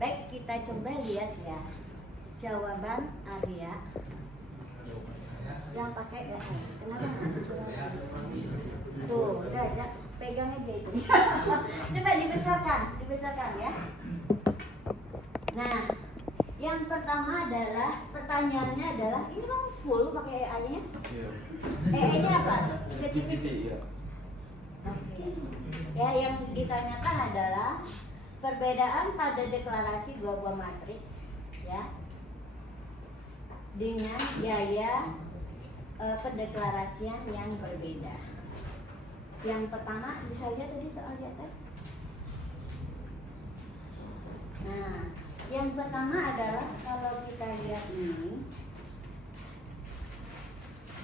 Baik, kita coba lihat ya jawaban Arya yang pakai AI. Kenapa? Tuh, udah ya, pegang aja itu. Coba dibesarkan ya. Nah, yang pertama adalah pertanyaannya adalah ini kan full pakai AI-nya. AI-nya apa? ChatGPT. Oke. Ya, yang ditanyakan adalah perbedaan pada deklarasi dua buah matriks ya dengan gaya pendeklarasian yang berbeda. Yang pertama bisa lihat tadi soal di atas. Nah, yang pertama adalah kalau kita lihat ini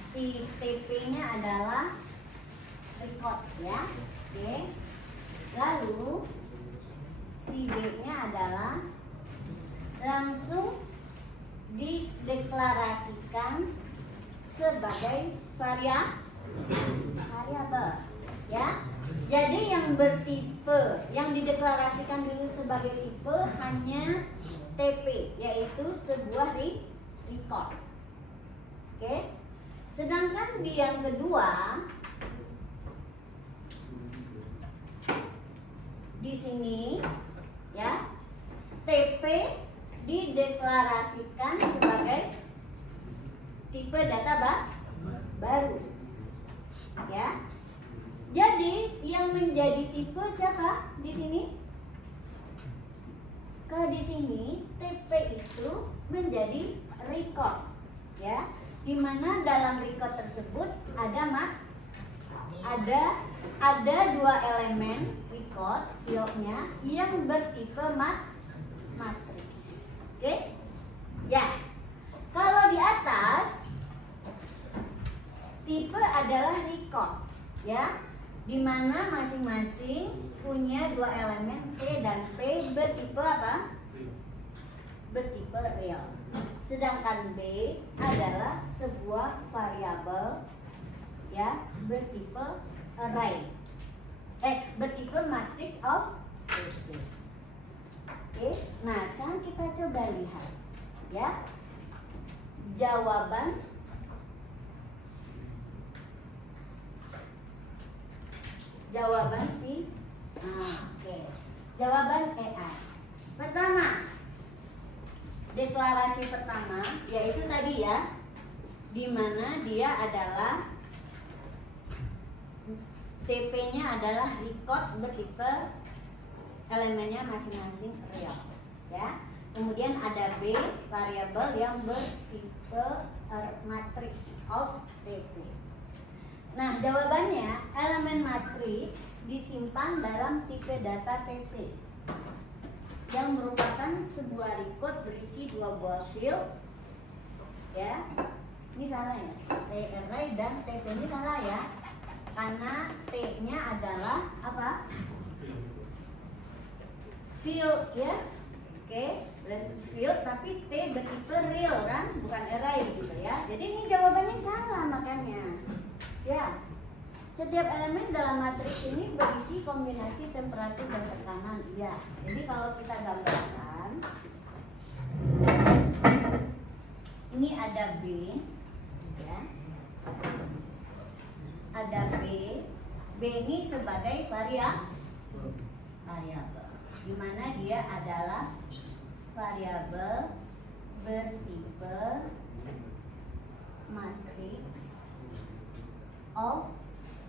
si TP-nya adalah record ya. Oke. Lalu si B-nya adalah langsung dideklarasikan sebagai variabel ya. Jadi yang bertipe, yang dideklarasikan dulu sebagai tipe hanya TP, yaitu sebuah record. Oke. Sedangkan di yang kedua di sini ya, TP dideklarasikan sebagai tipe data baru ya. Jadi yang menjadi tipe siapa di sini? Di sini TP itu menjadi record ya, dimana dalam record tersebut ada dua elemen record fieldnya yang bertipe matriks. Oke ya. Kalau di atas tipe adalah record ya, dimana masing-masing punya dua elemen P dan P bertipe apa? Bertipe real. Sedangkan B adalah sebuah variabel ya, bertipe array. Bertipe matrix of TP. Oke, nah sekarang kita coba lihat ya jawaban si jawaban AI. Pertama, deklarasi pertama yaitu tadi ya, dimana dia adalah TP-nya adalah record bertipe elemennya masing-masing real ya. Kemudian ada B, variabel yang bertipe matrix of TP. Nah, jawabannya elemen matriks disimpan dalam tipe data TP yang merupakan sebuah record berisi dua buah field ya. Ini salah ya, T array dan TP ini salah ya, karena T-nya adalah apa? Field ya. Oke, field tapi T bertipe real kan, bukan array gitu ya. Jadi ini jawabannya salah makanya. Ya. Setiap elemen dalam matriks ini berisi kombinasi temperatur dan tekanan. Ya. Jadi kalau kita gambarkan, ini ada B ya. Ada B. B ini sebagai variabel, di mana dia adalah variabel bertipe matriks of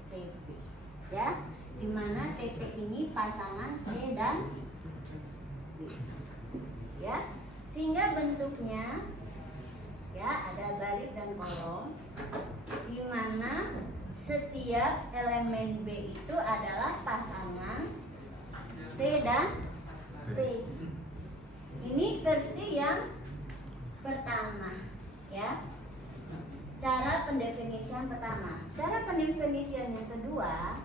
TP ya, di mana TP ini pasangan T dan B ya, sehingga bentuknya ya ada baris dan kolom, di mana setiap elemen B itu adalah pasangan T dan P. Ini versi yang pertama ya, cara pendefinisian pertama. Cara pendefinisian yang kedua,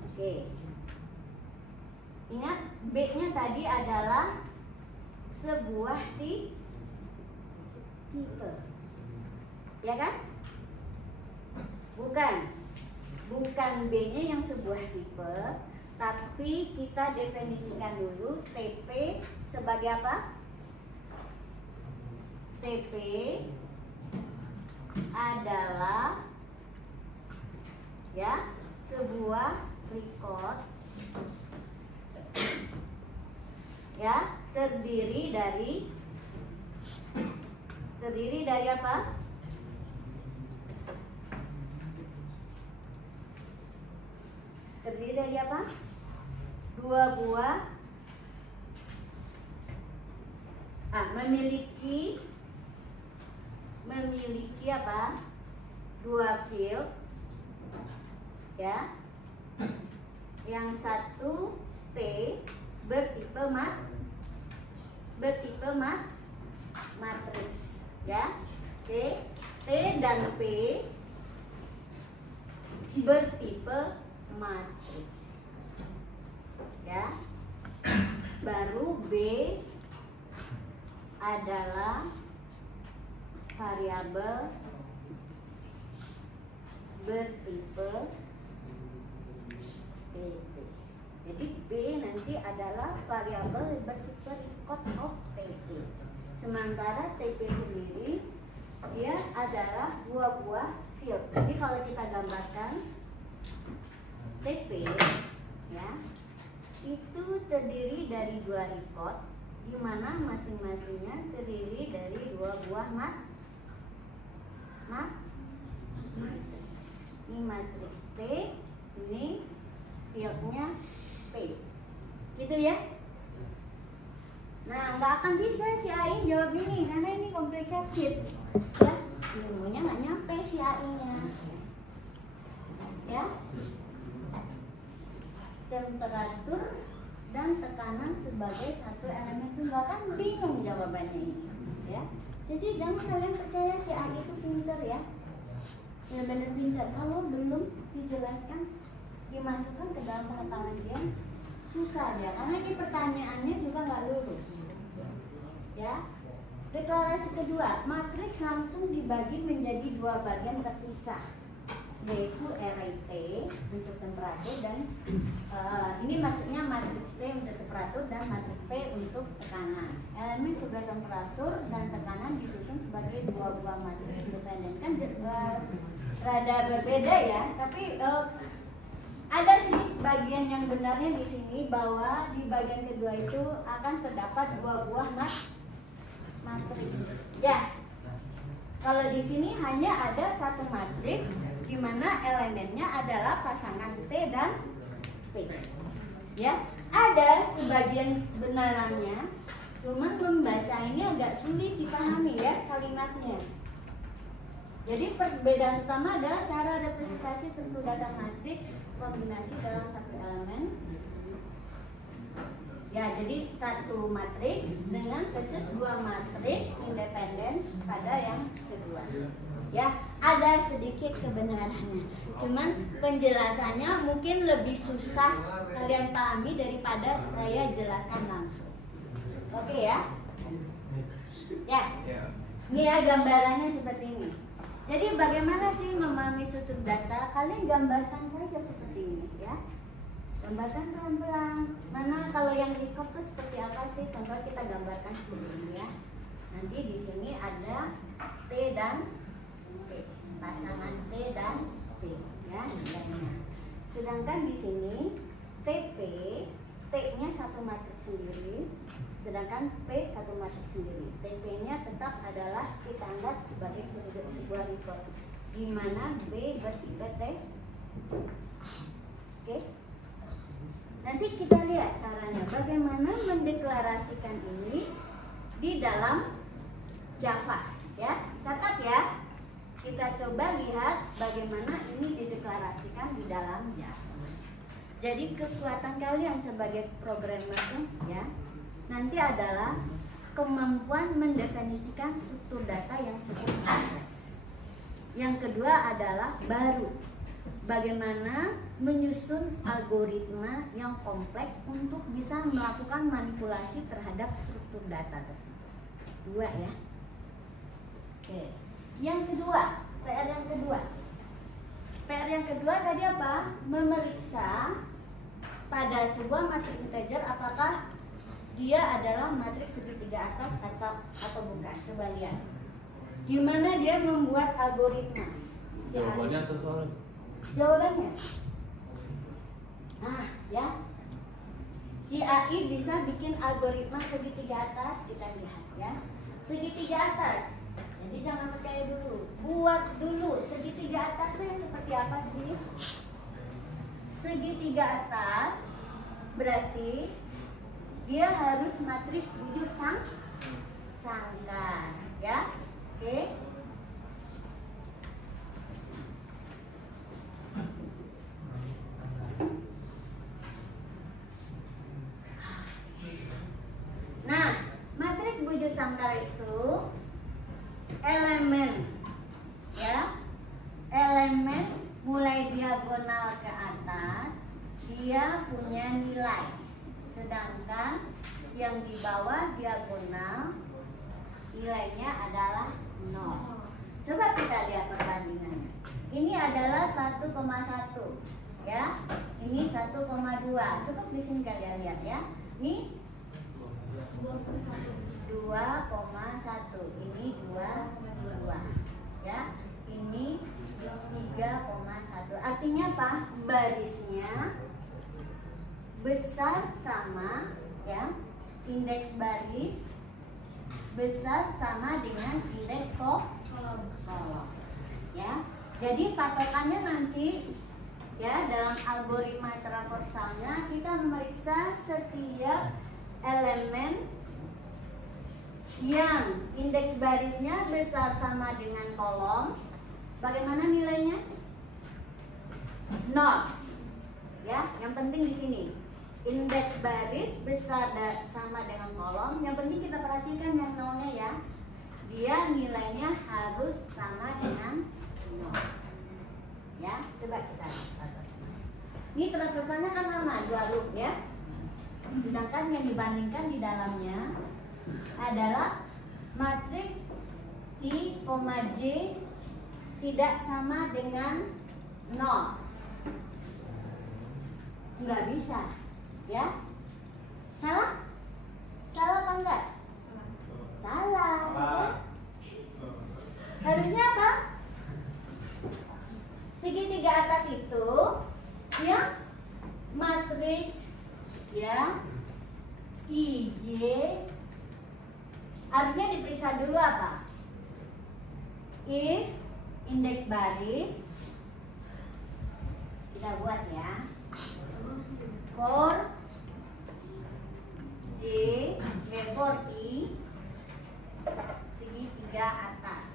oke. Ingat B-nya tadi adalah sebuah tipe, ya kan? Bukan B-nya yang sebuah tipe, Tapi kita definisikan dulu TP sebagai apa? TP adalah ya sebuah record ya terdiri dari apa? Terdiri dari apa? Dua buah memiliki apa? Dua field ya. Yang satu T bertipe matriks ya. T dan P bertipe matriks ya. Baru B adalah variabel bertipe TP. Jadi B nanti adalah variabel bertipe record of TP. Sementara TP sendiri dia adalah dua buah field. Jadi kalau kita gambarkan TP ya itu terdiri dari dua record, di mana masing-masingnya terdiri dari dua buah matriks. Ini matriks T, ini fieldnya P, gitu ya. Nah, nggak akan bisa si Ain jawab ini karena ini complicated ya, ilmunya nggak nyampe si Ain-nya ya. Temperatur dan tekanan sebagai satu elemen tunggal, kan bingung jawabannya ini ya. Jadi jangan kalian percaya si A itu pintar ya, ya benar pintar. Kalau belum dijelaskan dimasukkan ke dalam pengetahuan dia susah dia, karena di pertanyaannya juga nggak lurus ya. Deklarasi kedua, matriks langsung dibagi menjadi dua bagian terpisah, yaitu array T untuk temperatur dan ini maksudnya matriks T untuk temperatur dan matriks P untuk tekanan. Elemen juga temperatur dan tekanan disusun sebagai dua buah matriks independen. Kan rada berbeda ya, tapi ada sih bagian yang benarnya di sini, bahwa di bagian kedua itu akan terdapat dua buah matriks. Ya, kalau di sini hanya ada satu matriks, di mana elemennya adalah pasangan T dan P. Ya, ada sebagian benarannya, cuman membaca ini agak sulit dipahami ya kalimatnya. Jadi perbedaan utama adalah cara representasi struktur data matriks kombinasi dalam satu elemen. Ya, jadi satu matriks dengan versus dua matriks independen pada yang kedua. Ya, ada sedikit kebenarannya. Cuman penjelasannya mungkin lebih susah kalian pahami daripada saya jelaskan langsung. Oke ya? Ya. Ini ya gambarannya seperti ini. Jadi bagaimana sih memahami struktur data? Kalian gambarkan saja seperti ini ya. Gambarkan pelan-pelan. Mana kalau yang record itu seperti apa sih? Contoh kita gambarkan seperti ini ya. Nanti di sini ada T dan P, pasangan T dan P ya. Sedangkan di sini TP, T-nya satu matriks sendiri, sedangkan P satu matriks sendiri. TP-nya tetap adalah kita anggap sebagai sebuah record, di mana B bertipe T. Oke. Nanti kita lihat caranya bagaimana mendeklarasikan ini di dalam Java ya. Catat ya. Kita coba lihat bagaimana ini dideklarasikan di dalam Java. Jadi kekuatan kalian sebagai programmer ya nanti adalah kemampuan mendefinisikan struktur data yang cukup kompleks. Yang kedua adalah baru bagaimana menyusun algoritma yang kompleks untuk bisa melakukan manipulasi terhadap struktur data tersebut. Dua ya. Oke. Yang kedua, PR yang kedua. PR yang kedua tadi apa? Memeriksa pada sebuah matriks integer apakah dia adalah matriks segitiga atas atau bukan. Coba lihat. Gimana dia membuat algoritma? Jawabannya atau soal? Jawabannya. Nah, ya. Si AI bisa bikin algoritma segitiga atas, kita lihat ya. Segitiga atas. Jadi jangan percaya dulu. Buat dulu segitiga atasnya seperti apa sih? Segitiga atas berarti dia harus matriks bujur sangkar, ya. Oke. Nah, matriks bujur sangkar itu elemen, ya, elemen mulai diagonal ke atas dia punya nilai, sedangkan yang di bawah diagonal nilainya adalah 0. Coba kita lihat perbandingannya. Ini adalah 1,1, ya. Ini 1,2. Cukup di sini kalian lihat ya. Ini 2,1. Ini 2, ya. Ini 3,1. Artinya apa? Barisnya besar sama, ya. Indeks baris besar sama dengan indeks kolom, ya. Jadi patokannya nanti, ya, dalam algoritma traversalnya kita memeriksa setiap elemen yang indeks barisnya besar sama dengan kolom. Bagaimana nilainya? 0. Ya, yang penting di sini indeks baris besar sama dengan kolom. Yang penting kita perhatikan yang nolnya ya. Dia nilainya harus sama dengan 0. Ya, coba kita lihat. Ini transversalnya kan sama, 2 loop ya. Sedangkan yang dibandingkan di dalamnya adalah matriks I, J tidak sama dengan 0. Nggak bisa, ya. Salah? Salah apa enggak? Salah, ya? Harusnya apa? Segitiga atas itu, ya, matriks, ya, IJ harusnya diperiksa dulu apa? If indeks baris, kita buat ya, for J, for I segitiga atas.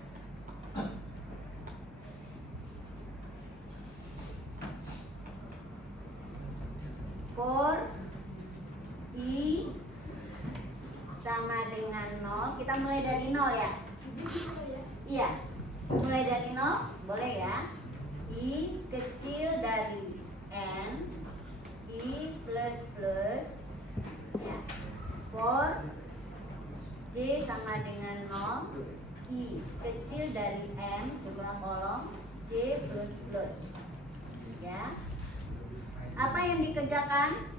For I sama dengan 0, kita mulai dari 0 ya? Iya, mulai dari 0, boleh ya? I kecil dari N, I plus plus, ya. For J sama dengan 0, I kecil dari N, kedua kolom, J plus plus, ya. Apa yang dikerjakan?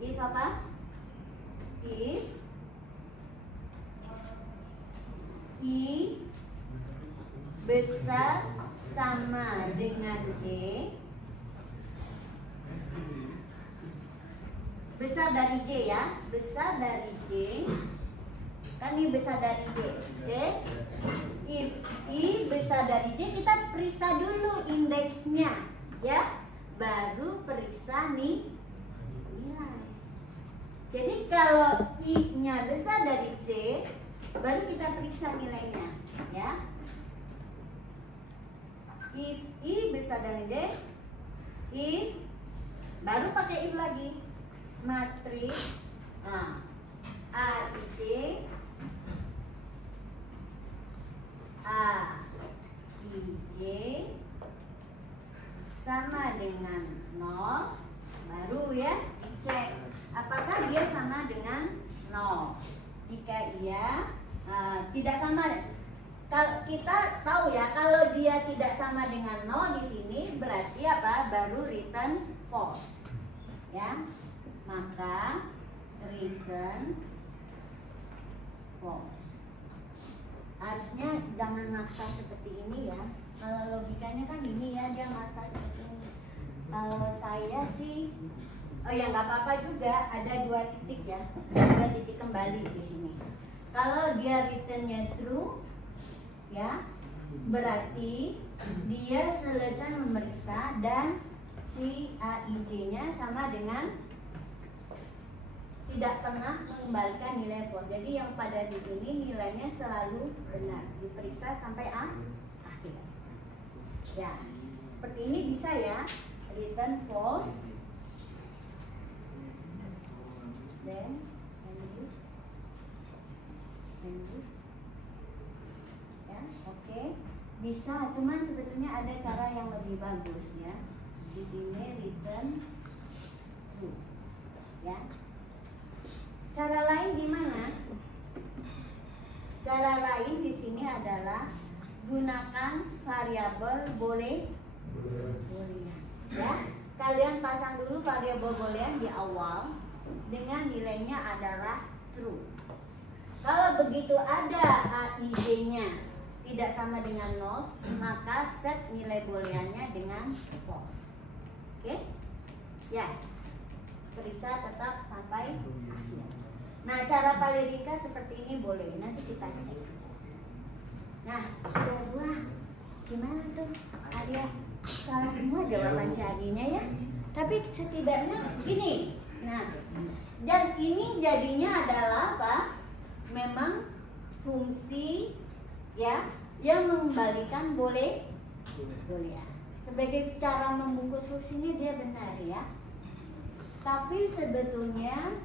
If apa? If I besar sama dengan J, besar dari J ya, besar dari J, kan ini besar dari J, oke? If I besar dari J, kita periksa dulu indeksnya, ya, baru periksa nih nilai. Jadi kalau I-nya besar dari J, baru kita periksa nilainya, ya. If I besar dari J, if, baru pakai if lagi, matriks A I J, A I J sama dengan 0, baru ya dicek apakah dia sama dengan 0. tidak sama. Kalau kita tahu ya, kalau dia tidak sama dengan 0 di sini berarti apa? Baru return false. Ya. Maka return false. Harusnya jangan maksa seperti ini ya. Kalau logikanya kan ini ya, dia maksa seperti ini. Kalau saya sih, oh ya nggak apa-apa juga, ada 2 titik ya, 2 titik kembali di sini. Kalau dia returnnya true, ya berarti dia selesai memeriksa dan si AIJ-nya sama dengan tidak pernah mengembalikan nilai false. Jadi yang pada di sini nilainya selalu benar, diperiksa sampai akhir. Ya, seperti ini bisa ya, return false. Then ya, oke. Bisa, cuman sebetulnya ada cara yang lebih bagus ya. Di sini return true. Ya. Cara lain gimana? Cara lain di sini adalah gunakan variabel boolean. Ya, kalian pasang dulu variabel boolean di awal dengan nilainya adalah true. Kalau begitu ada AIJ-nya tidak sama dengan 0, maka set nilai booleannya dengan false. Oke? Ya. Periksa tetap sampai akhir. Nah, cara Palerika seperti ini boleh. Nanti kita cek. Nah, sudah 2. Gimana tuh? Arya, salah semua jawaban si Adinya ya. Tapi setidaknya gini. Nah, dan ini jadinya adalah apa? Memang fungsi ya yang mengembalikan boolean. Sebagai cara membungkus fungsinya dia benar ya. Tapi sebetulnya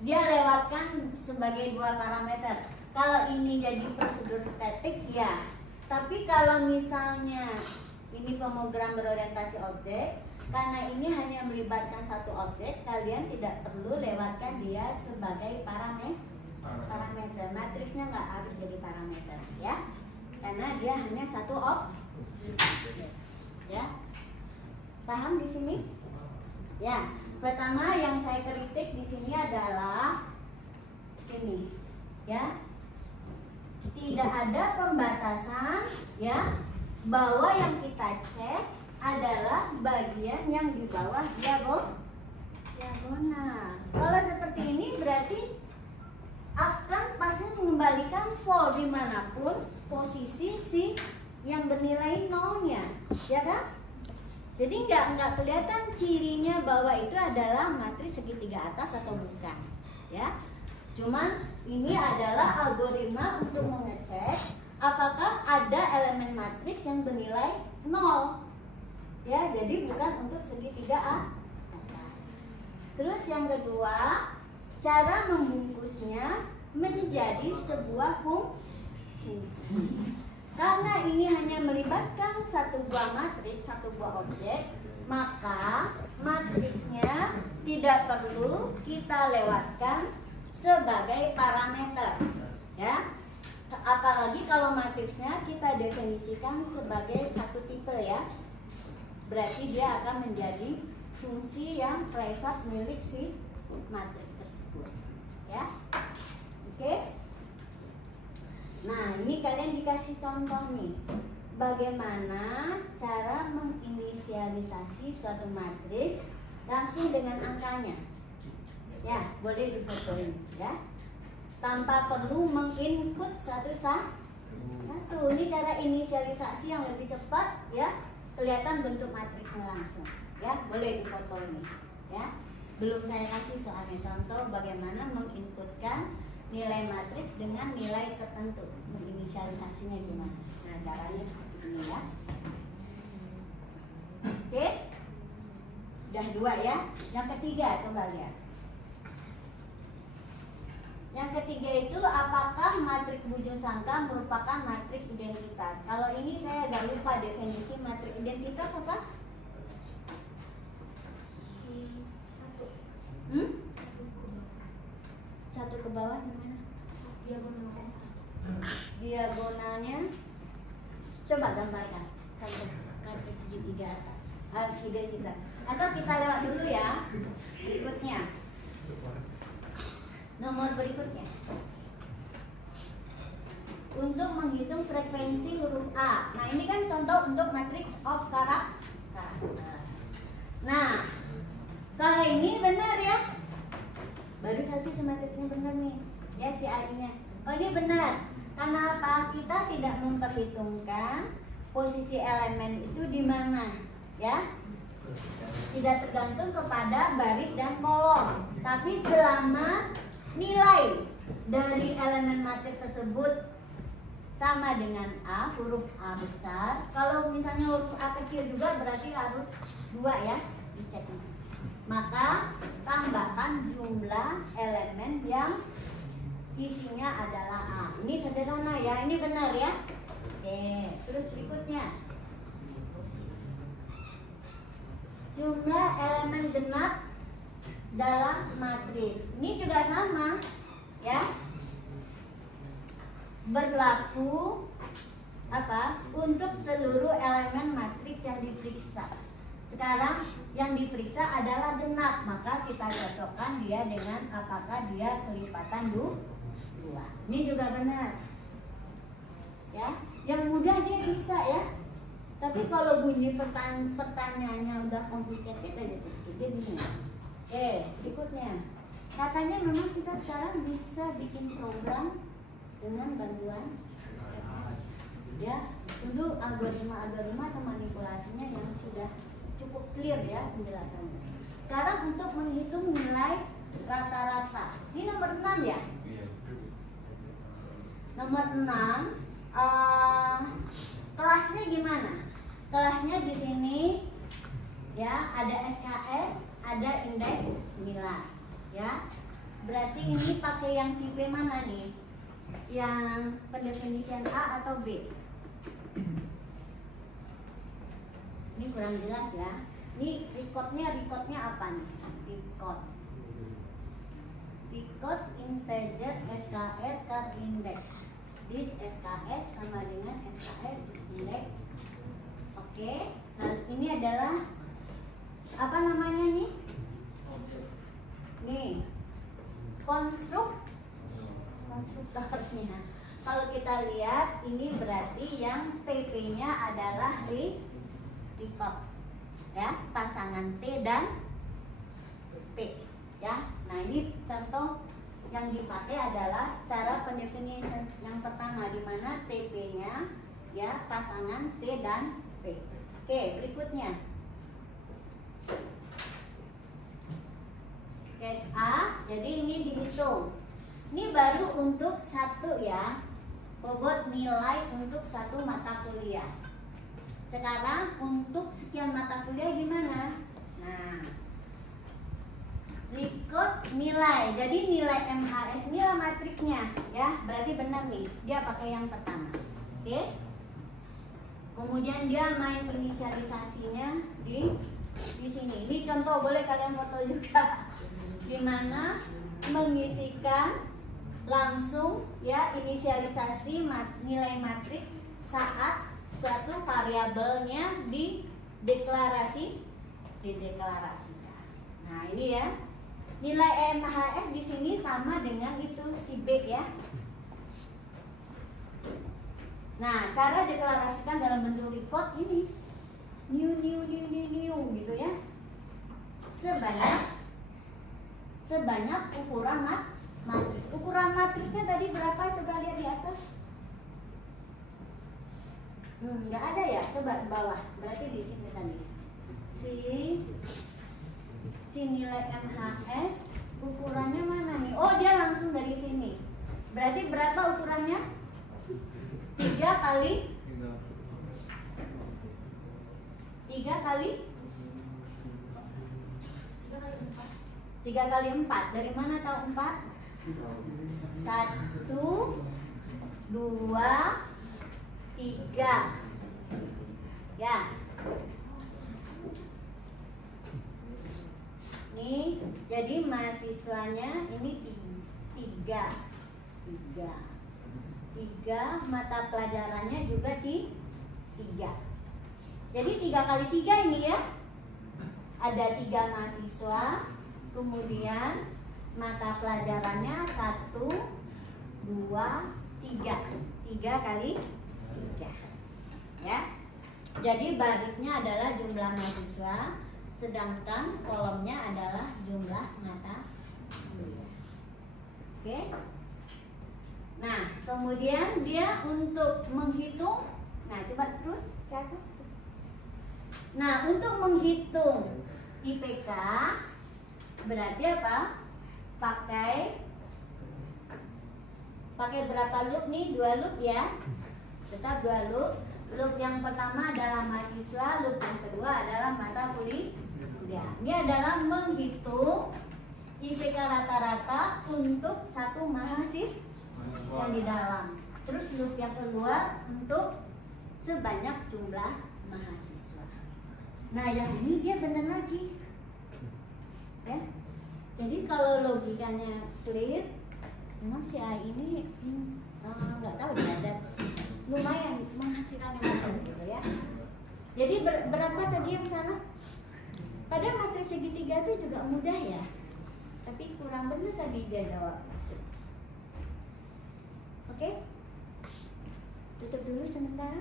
dia lewatkan sebagai 2 parameter. Kalau ini jadi prosedur statik ya. Tapi kalau misalnya ini pemrogram berorientasi objek, karena ini hanya melibatkan satu objek, kalian tidak perlu lewatkan dia sebagai parameter. Matriksnya nggak harus jadi parameter ya. Karena dia hanya satu objek. Ya. Paham di sini? Ya, pertama yang saya kritik di sini adalah ini, ya. Tidak ada pembatasan, ya, bahwa yang kita cek adalah bagian yang di bawah diagonal. Kalau seperti ini berarti akan pasti mengembalikan false dimanapun posisi si yang bernilai 0-nya, ya kan? Jadi nggak kelihatan cirinya bahwa itu adalah matriks segitiga atas atau bukan, ya. Cuman ini adalah algoritma untuk mengecek apakah ada elemen matriks yang bernilai 0, ya. Jadi bukan untuk segitiga atas. Terus yang kedua, cara membungkusnya menjadi sebuah fungsi. Karena ini hanya melibatkan satu buah matriks, satu buah objek, maka matriksnya tidak perlu kita lewatkan sebagai parameter, ya. Apalagi kalau matriksnya kita definisikan sebagai satu tipe, ya. Berarti dia akan menjadi fungsi yang private milik si matriks tersebut, ya. Oke. Nah, ini kalian dikasih contoh nih, bagaimana cara menginisialisasi suatu matriks langsung dengan angkanya. Ya, boleh difotoin ya, tanpa perlu menginput satu. Ini cara inisialisasi yang lebih cepat ya, kelihatan bentuk matriksnya langsung ya, boleh difoto nih ya. Belum saya kasih soalnya contoh bagaimana menginputkan nilai matriks dengan nilai tertentu, menginisialisasinya gimana. Nah, caranya seperti ini ya. Oke, udah 2 ya. Yang ketiga coba lihat. Yang ketiga itu apakah matriks bujung sangka merupakan matriks identitas. Kalau ini saya agak lupa definisi matriks identitas apa? Satu ke bawah gimana? Coba gambarkan kartu segitiga atas, identitas. Atau kita lewat dulu ya. Berikutnya, nomor berikutnya. Untuk menghitung frekuensi huruf A. Nah ini kan contoh untuk matriks of karakter. Nah kalau ini benar ya. Baru satu sematriknya benar nih. Ya si A-nya. Oh ini benar. Karena apa? Kita tidak memperhitungkan posisi elemen itu di mana, ya. Tidak tergantung kepada baris dan kolom, tapi selama nilai dari elemen matrik tersebut sama dengan A, huruf A besar. Kalau misalnya huruf A kecil juga berarti harus 2 ya, dicek. Maka tambahkan jumlah elemen yang isinya adalah A. Ini sederhana ya, ini benar ya. Oke, terus berikutnya. Jumlah elemen genap dalam matriks. Ini juga sama ya. Berlaku apa? Untuk seluruh elemen matriks yang diperiksa. Sekarang yang diperiksa adalah genap, maka kita cocokkan dia dengan apakah dia kelipatan 2. Ini juga benar. Ya, yang mudah dia bisa ya. Tapi kalau bunyi pertanyaannya udah complicated aja sedikit dia bingung. Oke, berikutnya. Katanya memang kita sekarang bisa bikin program dengan bantuan ya, dulu algoritma atau manipulasinya yang sudah cukup clear ya penjelasannya. Sekarang untuk menghitung nilai rata-rata. Ini nomor 6 ya? Nomor 6 kelasnya gimana? Kelasnya di sini ya, ada SKS, ada indeks nilai ya. Berarti ini pakai yang tipe mana nih? Yang pendefinisian A atau B? Ini kurang jelas ya. Ini recordnya apa nih? Record integer SKS tar index. This SKS sama dengan SKS is index. Oke, dan ini adalah apa namanya nih? Nih, konstruktornya. Kalau kita lihat ini berarti yang TP-nya adalah record ya, pasangan T dan P ya. Nah ini contoh yang dipakai adalah cara pendefinisian yang pertama, di mana TP-nya ya pasangan T dan P. Oke, berikutnya case A. Jadi ini dihitung. Ini baru untuk satu ya, bobot nilai untuk satu mata kuliah. Sekarang untuk sekian mata kuliah gimana? Nah, record nilai. Jadi nilai MHS inilah matriknya ya. Berarti benar nih, dia pakai yang pertama. Oke. Kemudian dia main inisialisasinya di sini. Ini contoh, boleh kalian foto juga. Gimana mengisikan langsung ya inisialisasi nilai matrik saat suatu variabelnya dideklarasikan. Nah, ini ya. Nilai MHS di sini sama dengan itu si B ya. Nah, cara deklarasikan dalam bentuk record ini new gitu ya. Sebanyak ukuran matriks. Ukuran matriknya tadi berapa? Coba lihat di atas. Nggak ada ya? Coba bawah. Berarti di sini tadi. Si nilai MHS ukurannya mana nih? Oh, dia langsung dari sini. Berarti berapa ukurannya? 3 kali 4. Dari mana tahu 4? 1, 2, 3 ya. Nih, jadi mahasiswanya ini 3 mata pelajarannya juga 3 3. Jadi 3 kali 3 ini ya. Ada 3 mahasiswa, kemudian mata pelajarannya 1, 2, 3. 3 kali 3. Ya. Jadi barisnya adalah jumlah mahasiswa, sedangkan kolomnya adalah jumlah mata kuliah. Oke. Nah, kemudian dia untuk menghitung. Nah, coba terus ke atas. Nah, untuk menghitung IPK berarti apa? Pakai berapa loop nih? 2 loop ya. Tetap 2 loop. Loop yang pertama adalah mahasiswa, loop yang kedua adalah mata kuliah. Ini adalah menghitung IPK rata-rata untuk satu mahasiswa yang di dalam. Terus loop yang kedua untuk sebanyak jumlah mahasiswa. Nah, yang ini dia benar lagi. Ya. Jadi kalau logikanya clear, memang si A ini nggak tahu dia ada lumayan menghasilkan yang betul gitu ya. Jadi berapa tadi yang salah? Padahal matriks segitiga itu juga mudah ya. Tapi kurang benar tadi dia jawab. Oke? Tutup dulu sebentar.